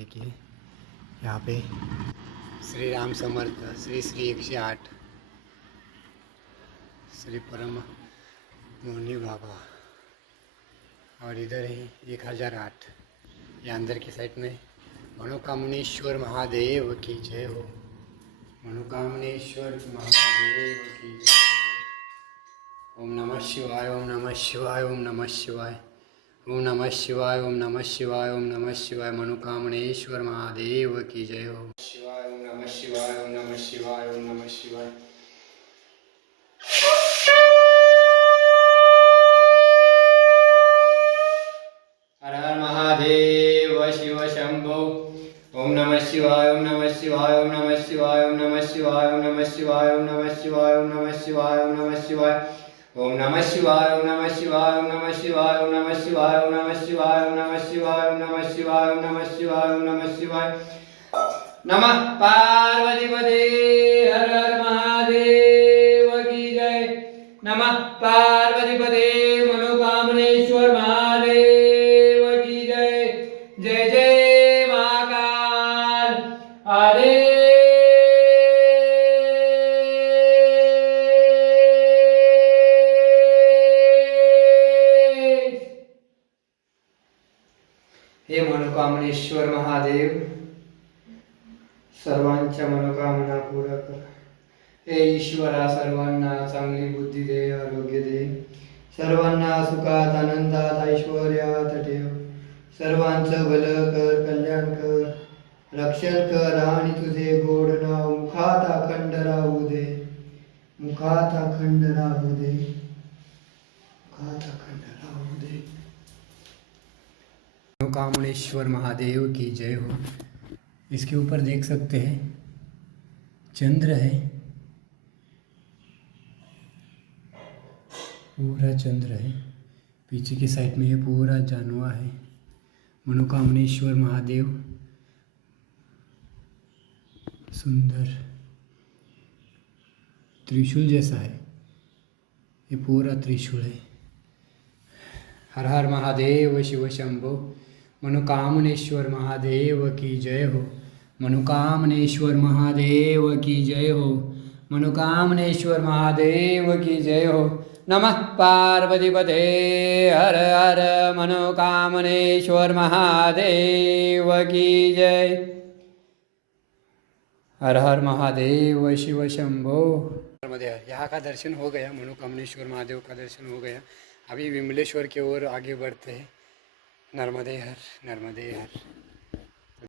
देखिए यहाँ पे श्री राम समर्थ श्री श्री 108 श्री परम मोहनी बाबा और इधर है 1008। ये अंदर की साइड में मनोकामनेश्वर महादेव की जय हो। मनोकामनेश्वर महादेव की जय। ओम नमः शिवाय ओम नमः शिवाय ओम नमः शिवाय ओम नमः शिवाय ओम नमः शिवाय ओम नमः शिवाय। मनोकामनेश्वर महादेव की जय हो। शिवाय ओम नमः शिवाय ओम नमः शिवाय ओम नमः शिवाय। हर हर महादेव शिव शंभो। ओम नमः शिवाय ओम नमः शिवाय ओम नमः शिवाय ओम नमः शिवाय ओम नमः शिवाय ओम नमः शिवाय ओम नमः शिवाय ओम नमः शिवाय ओम नमः शिवाय ओम नमः शिवाय ओम नमः शिवाय ओम नमः शिवाय ओम नमः शिवाय ओम नमः शिवाय ओम नमः शिवाय ओम नमः शिवाय ओम नमः शिवाय। नमः पार्वती पते हर हर महादेव की जय। नमः पार्वती पते मनोकामनेश्वर महादेव की जय। जय जय महाकाल। हरे हे मनोकामनेश्वर महादेव, सर्वांच्या मनोकामना पूर्ण कर। हे ईश्वरा, सर्वांना चांगली बुद्धी दे, आरोग्य दे, सर्वांना सुखात आनंदात ऐश्वर्यात ठेव, सर्वांचं भलं कर, कल्याण कर, रक्षण कर आणि तुझे गोड नाव मुखात अखंड राहू दे, मुखात अखंड राहू दे, मुखात अखंड राहू दे। मनोकामनेश्वर महादेव की जय हो। इसके ऊपर देख सकते हैं चंद्र है, पूरा चंद्र है। पीछे की साइड में ये पूरा जानवा है। मनोकामनेश्वर महादेव सुंदर त्रिशूल जैसा है, ये पूरा त्रिशूल है। हर हर महादेव शिव शंभो। मनोकामनेश्वर महादेव की जय हो। मनोकामनेश्वर महादेव की जय हो। मनोकामनेश्वर महादेव की जय हो। नमः पार्वती पते हर हर मनोकामनेश्वर महादेव की जय। हर हर महादेव शिव शंभो। यहाँ का दर्शन हो गया, मनोकामनेश्वर महादेव का दर्शन हो गया। अभी विमलेश्वर की ओर आगे बढ़ते हैं। नर्मदे हर, नर्मदे हर।